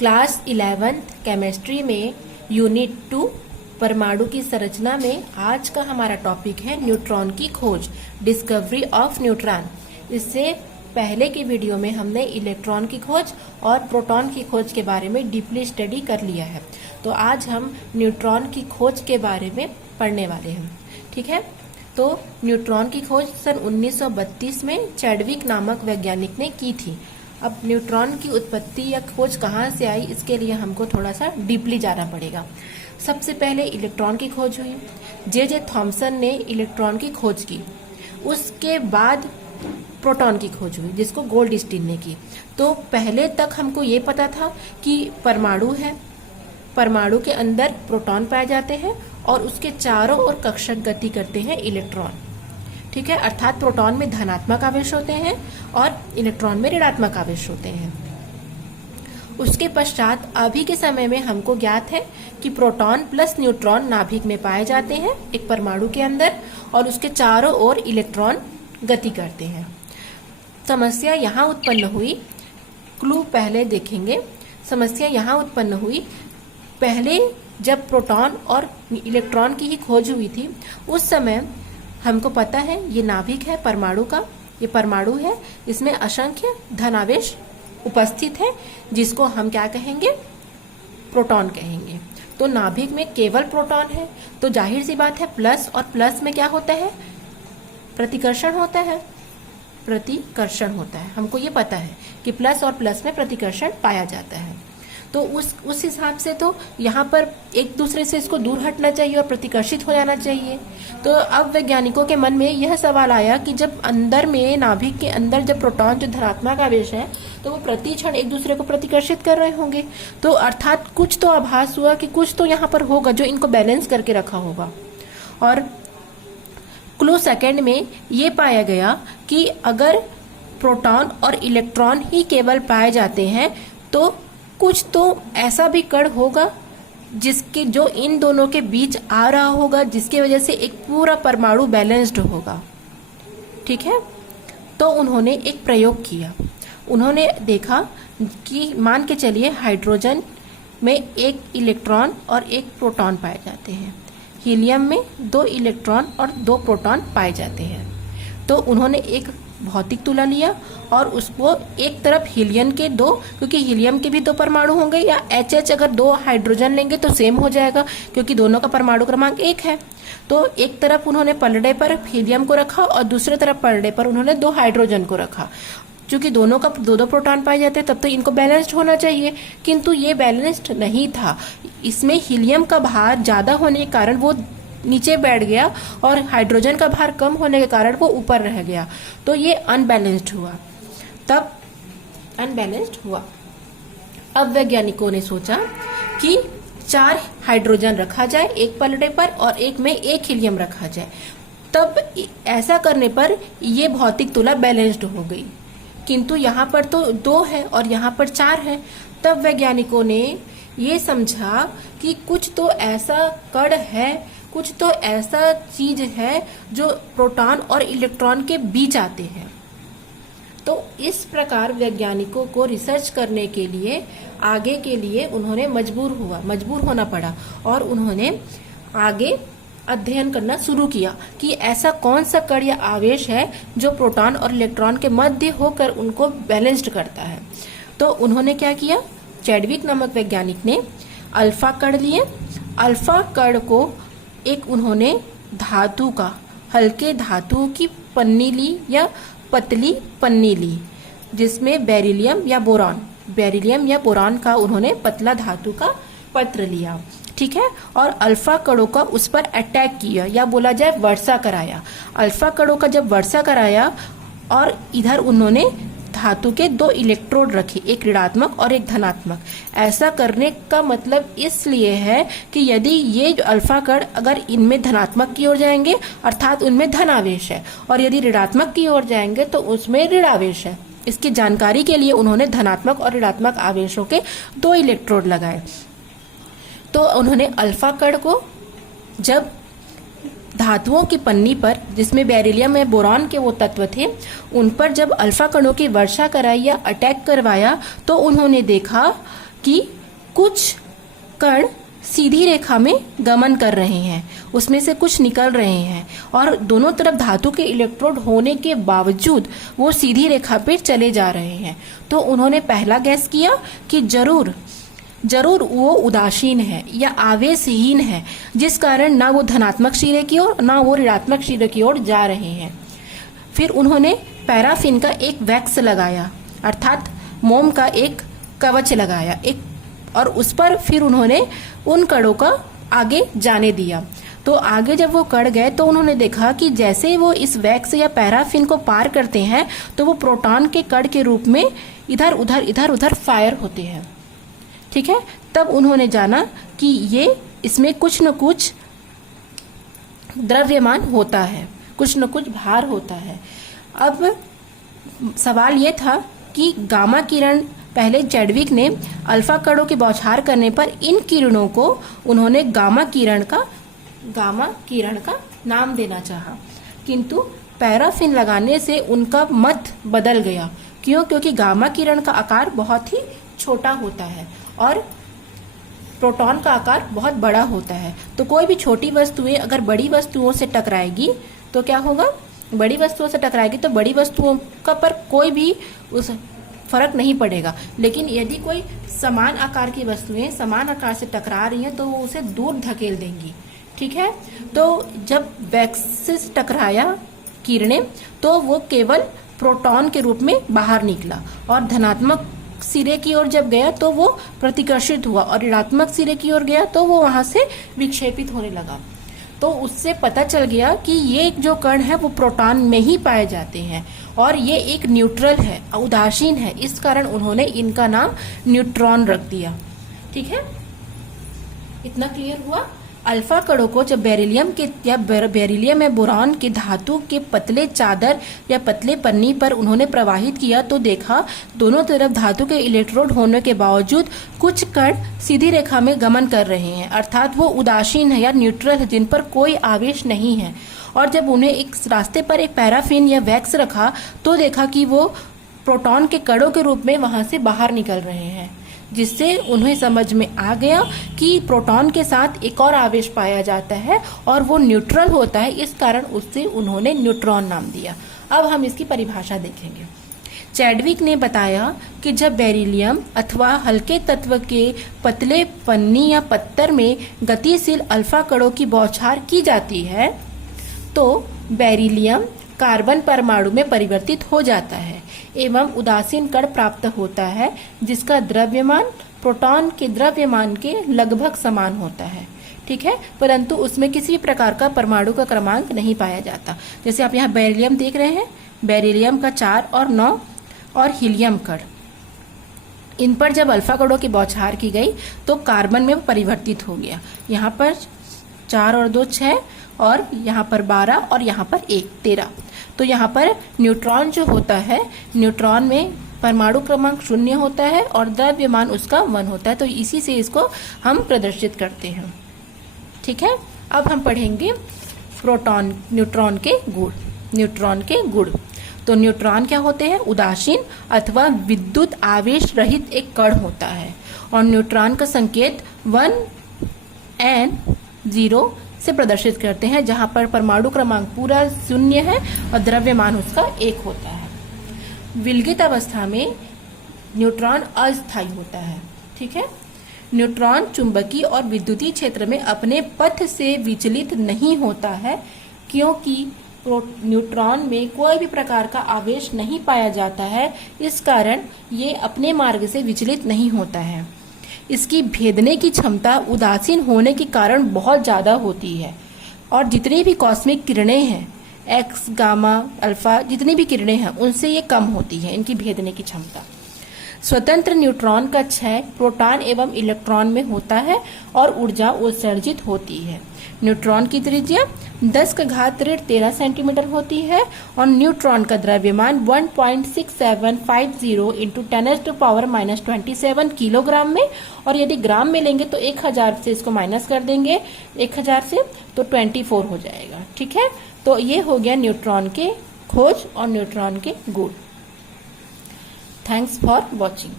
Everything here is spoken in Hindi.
क्लास 11th केमिस्ट्री में यूनिट 2 परमाणु की संरचना में आज का हमारा टॉपिक है न्यूट्रॉन की खोज, डिस्कवरी ऑफ न्यूट्रॉन। इससे पहले की वीडियो में हमने इलेक्ट्रॉन की खोज और प्रोटॉन की खोज के बारे में डीपली स्टडी कर लिया है। तो आज हम न्यूट्रॉन की खोज के बारे में पढ़ने वाले हैं। ठीक है, तो न्यूट्रॉन की खोज सन 1932 में चैडविक नामक वैज्ञानिक ने की थी। अब न्यूट्रॉन की उत्पत्ति या खोज कहाँ से आई, इसके लिए हमको थोड़ा सा डीपली जाना पड़ेगा। सबसे पहले इलेक्ट्रॉन की खोज हुई। जे थॉमसन ने इलेक्ट्रॉन की खोज की। उसके बाद प्रोटॉन की खोज हुई, जिसको गोल्डस्टीन ने की। तो पहले तक हमको ये पता था कि परमाणु है, परमाणु के अंदर प्रोटॉन पाए जाते हैं और उसके चारों ओर कक्षक गति करते हैं इलेक्ट्रॉन। ठीक है, अर्थात प्रोटॉन में धनात्मक आवेश होते हैं और इलेक्ट्रॉन में ऋणात्मक आवेश होते हैं। उसके पश्चात अभी के समय में हमको ज्ञात है कि प्रोटॉन प्लस न्यूट्रॉन नाभिक में पाए जाते हैं एक परमाणु के अंदर और उसके चारों ओर इलेक्ट्रॉन गति करते हैं। समस्या यहाँ उत्पन्न हुई, क्लू पहले देखेंगे। समस्या यहाँ उत्पन्न हुई, पहले जब प्रोटॉन और इलेक्ट्रॉन की ही खोज हुई थी उस समय हमको पता है ये नाभिक है परमाणु का, ये परमाणु है, इसमें असंख्य धनावेश उपस्थित है, जिसको हम क्या कहेंगे, प्रोटॉन कहेंगे। तो नाभिक में केवल प्रोटॉन है, तो जाहिर सी बात है प्लस और प्लस में क्या होता है, प्रतिकर्षण होता है, प्रतिकर्षण होता है। हमको ये पता है कि प्लस और प्लस में प्रतिकर्षण पाया जाता है। तो उस हिसाब से तो यहाँ पर एक दूसरे से इसको दूर हटना चाहिए और प्रतिकर्षित हो जाना चाहिए। तो अब वैज्ञानिकों के मन में यह सवाल आया कि जब अंदर में नाभिक के अंदर जब प्रोटॉन जो धनात्मक आवेश है तो वो प्रति क्षण एक दूसरे को प्रतिकर्षित कर रहे होंगे, तो अर्थात कुछ तो आभास हुआ कि कुछ तो यहाँ पर होगा जो इनको बैलेंस करके रखा होगा। और क्लू सेकंड में ये पाया गया कि अगर प्रोटॉन और इलेक्ट्रॉन ही केवल पाए जाते हैं तो कुछ तो ऐसा भी कण होगा जिसके जो इन दोनों के बीच आ रहा होगा, जिसकी वजह से एक पूरा परमाणु बैलेंस्ड होगा। ठीक है, तो उन्होंने एक प्रयोग किया। उन्होंने देखा कि मान के चलिए हाइड्रोजन में एक इलेक्ट्रॉन और एक प्रोटॉन पाए जाते हैं, हीलियम में 2 इलेक्ट्रॉन और 2 प्रोटॉन पाए जाते हैं। तो उन्होंने एक भौतिक तुला लिया और उसको एक तरफ हीलियम के 2, क्योंकि हीलियम के भी 2 परमाणु होंगे, या HH अगर 2 हाइड्रोजन लेंगे तो सेम हो जाएगा क्योंकि दोनों का परमाणु क्रमांक 1 है। तो एक तरफ उन्होंने पलड़े पर हीलियम को रखा और दूसरे तरफ पलड़े पर उन्होंने 2 हाइड्रोजन को रखा। क्योंकि दोनों का 2-2 प्रोटॉन पाए जाते हैं तब तो इनको बैलेंस्ड होना चाहिए, किंतु ये बैलेंस्ड नहीं था। इसमें हीलियम का भार ज्यादा होने के कारण वो नीचे बैठ गया और हाइड्रोजन का भार कम होने के कारण वो ऊपर रह गया। तो ये अनबैलेंस्ड हुआ, तब अनबैलेंस्ड हुआ। अब वैज्ञानिकों ने सोचा कि 4 हाइड्रोजन रखा जाए एक पलड़े पर और एक में 1 हीलियम रखा जाए। तब ऐसा करने पर ये भौतिक तुला बैलेंस्ड हो गई, किंतु यहाँ पर तो 2 है और यहाँ पर 4 है। तब वैज्ञानिकों ने ये समझा कि कुछ तो ऐसा कण है, कुछ तो ऐसा चीज है जो प्रोटॉन और इलेक्ट्रॉन के बीच आते हैं। तो इस प्रकार वैज्ञानिकों को रिसर्च करने के लिए आगे के लिए उन्होंने मजबूर होना पड़ा और उन्होंने आगे अध्ययन करना शुरू किया कि ऐसा कौन सा कण या आवेश है जो प्रोटॉन और इलेक्ट्रॉन के मध्य होकर उनको बैलेंस्ड करता है। तो उन्होंने क्या किया, चैडविक नामक वैज्ञानिक ने अल्फा कण लिए। अल्फा कण को एक उन्होंने धातु का, हल्के धातु की पन्नी ली या पतली पन्नी ली, जिसमें बेरिलियम या बोरॉन का उन्होंने पतला धातु का पत्र लिया। ठीक है, और अल्फा कणों का उस पर अटैक किया या बोला जाए वर्षा कराया। अल्फा कणों का जब वर्षा कराया और इधर उन्होंने धातु के 2 इलेक्ट्रोड रखे, एक ऋणात्मक और एक धनात्मक। ऐसा करने का मतलब इसलिए है कि यदि ये जो अल्फा कण अगर इनमें धनात्मक की ओर जाएंगे अर्थात उनमें धनावेश है, और यदि ऋणात्मक की ओर जाएंगे तो उसमें ऋणावेश है। इसकी जानकारी के लिए उन्होंने धनात्मक और ऋणात्मक आवेशों के 2 इलेक्ट्रोड लगाए। तो उन्होंने अल्फा कण को जब धातुओं की पन्नी पर, जिसमें बेरिलियम में बोरॉन के वो तत्व थे, उन पर जब अल्फा कणों की वर्षा कराई या अटैक करवाया तो उन्होंने देखा कि कुछ कण सीधी रेखा में गमन कर रहे हैं, उसमें से कुछ निकल रहे हैं और दोनों तरफ धातु के इलेक्ट्रोड होने के बावजूद वो सीधी रेखा पे चले जा रहे हैं। तो उन्होंने पहला गैस किया कि जरूर वो उदासीन है या आवेशहीन है, जिस कारण ना वो धनात्मक सिरे की ओर ना वो ऋणात्मक सिरे की ओर जा रहे हैं। फिर उन्होंने पैराफिन का एक वैक्स लगाया, अर्थात मोम का एक कवच लगाया और उस पर फिर उन्होंने उन कणों का आगे जाने दिया। तो आगे जब वो कण गए तो उन्होंने देखा कि जैसे वो इस वैक्स या पैराफिन को पार करते हैं तो वो प्रोटॉन के कण के रूप में इधर उधर फायर होते हैं। ठीक है, तब उन्होंने जाना कि ये इसमें कुछ न कुछ द्रव्यमान होता है, कुछ न कुछ भार होता है। अब सवाल ये था कि गामा किरण, पहले चैडविक ने अल्फा कणों के बौछार करने पर इन किरणों को उन्होंने गामा किरण का नाम देना चाहा, किंतु पैराफिन लगाने से उनका मत बदल गया। क्यों? क्योंकि गामा किरण का आकार बहुत ही छोटा होता है और प्रोटॉन का आकार बहुत बड़ा होता है। तो कोई भी छोटी वस्तुएं अगर बड़ी वस्तुओं से टकराएगी तो क्या होगा? बड़ी वस्तुओं से टकराएगी तो बड़ी वस्तुओं का पर कोई भी उस फर्क नहीं पड़ेगा। लेकिन यदि कोई समान आकार की वस्तुएं समान आकार से टकरा रही हैं तो वो उसे दूर धकेल देंगी। ठीक है, तो जब वैक्स से टकराया किरणें तो वो केवल प्रोटॉन के रूप में बाहर निकला और धनात्मक सिरे की ओर जब गया तो वो प्रतिकर्षित हुआ और ऋणात्मक सिरे की ओर गया तो वो वहां से विक्षेपित होने लगा। तो उससे पता चल गया कि ये जो कण है वो प्रोटॉन में ही पाए जाते हैं और ये एक न्यूट्रल है, उदासीन है। इस कारण उन्होंने इनका नाम न्यूट्रॉन रख दिया। ठीक है, इतना क्लियर हुआ। अल्फा कणों को जब बेरिलियम में बोरान के धातु के पतले चादर या पतले पन्नी पर उन्होंने प्रवाहित किया तो देखा दोनों तरफ धातु के इलेक्ट्रोड होने के बावजूद कुछ कण सीधी रेखा में गमन कर रहे हैं, अर्थात वो उदासीन है या न्यूट्रल है, जिन पर कोई आवेश नहीं है। और जब उन्हें एक रास्ते पर एक पैराफिन या वैक्स रखा तो देखा कि वो प्रोटॉन के कणों के रूप में वहां से बाहर निकल रहे हैं, जिससे उन्हें समझ में आ गया कि प्रोटॉन के साथ एक और आवेश पाया जाता है और वो न्यूट्रल होता है। इस कारण उससे उन्होंने न्यूट्रॉन नाम दिया। अब हम इसकी परिभाषा देखेंगे। चैडविक ने बताया कि जब बेरिलियम अथवा हल्के तत्व के पतले पन्नी या पत्थर में गतिशील अल्फा कणों की बौछार की जाती है तो बेरिलियम कार्बन परमाणु में परिवर्तित हो जाता है एवं उदासीन कण प्राप्त होता है, जिसका द्रव्यमान प्रोटॉन के द्रव्यमान के लगभग समान होता है। ठीक है, परंतु उसमें किसी भी प्रकार का परमाणु का क्रमांक नहीं पाया जाता। जैसे आप यहाँ बेरिलियम देख रहे हैं, बेरिलियम का 4 और 9 और हीलियम कण, इन पर जब अल्फा कणों की बौछार की गई तो कार्बन में परिवर्तित हो गया। यहाँ पर 4 और 2 6 और यहाँ पर 12 और यहाँ पर 1 13। तो यहाँ पर न्यूट्रॉन जो होता है, न्यूट्रॉन में परमाणु क्रमांक 0 होता है और द्रव्यमान उसका 1 होता है। तो इसी से इसको हम प्रदर्शित करते हैं। ठीक है, अब हम पढ़ेंगे न्यूट्रॉन के गुण। तो न्यूट्रॉन क्या होते हैं? उदासीन अथवा विद्युत आवेश रहित एक कण होता है और न्यूट्रॉन का संकेत 1 and 0 से प्रदर्शित करते हैं, जहां पर परमाणु क्रमांक पूरा 0 है और द्रव्यमान उसका 1 होता है। विलगित अवस्था में न्यूट्रॉन अस्थायी होता है। ठीक है, न्यूट्रॉन चुंबकीय और विद्युतीय क्षेत्र में अपने पथ से विचलित नहीं होता है, क्योंकि न्यूट्रॉन में कोई भी प्रकार का आवेश नहीं पाया जाता है। इस कारण ये अपने मार्ग से विचलित नहीं होता है। इसकी भेदने की क्षमता उदासीन होने के कारण बहुत ज्यादा होती है और जितनी भी कॉस्मिक किरणें हैं, एक्स, गामा, अल्फा, जितनी भी किरणें हैं उनसे ये कम होती है इनकी भेदने की क्षमता। स्वतंत्र न्यूट्रॉन का क्षय प्रोटॉन एवं इलेक्ट्रॉन में होता है और ऊर्जा उत्सर्जित होती है। न्यूट्रॉन की त्रिज्या 10⁻13 सेंटीमीटर होती है और न्यूट्रॉन का द्रव्यमान 1.6750 इंटू 10⁻⁻27 किलोग्राम में, और यदि ग्राम में लेंगे तो 1000 से इसको माइनस कर देंगे 1000 से तो 24 हो जाएगा। ठीक है, तो ये हो गया न्यूट्रॉन के खोज और न्यूट्रॉन के गुण। Thanks for watching.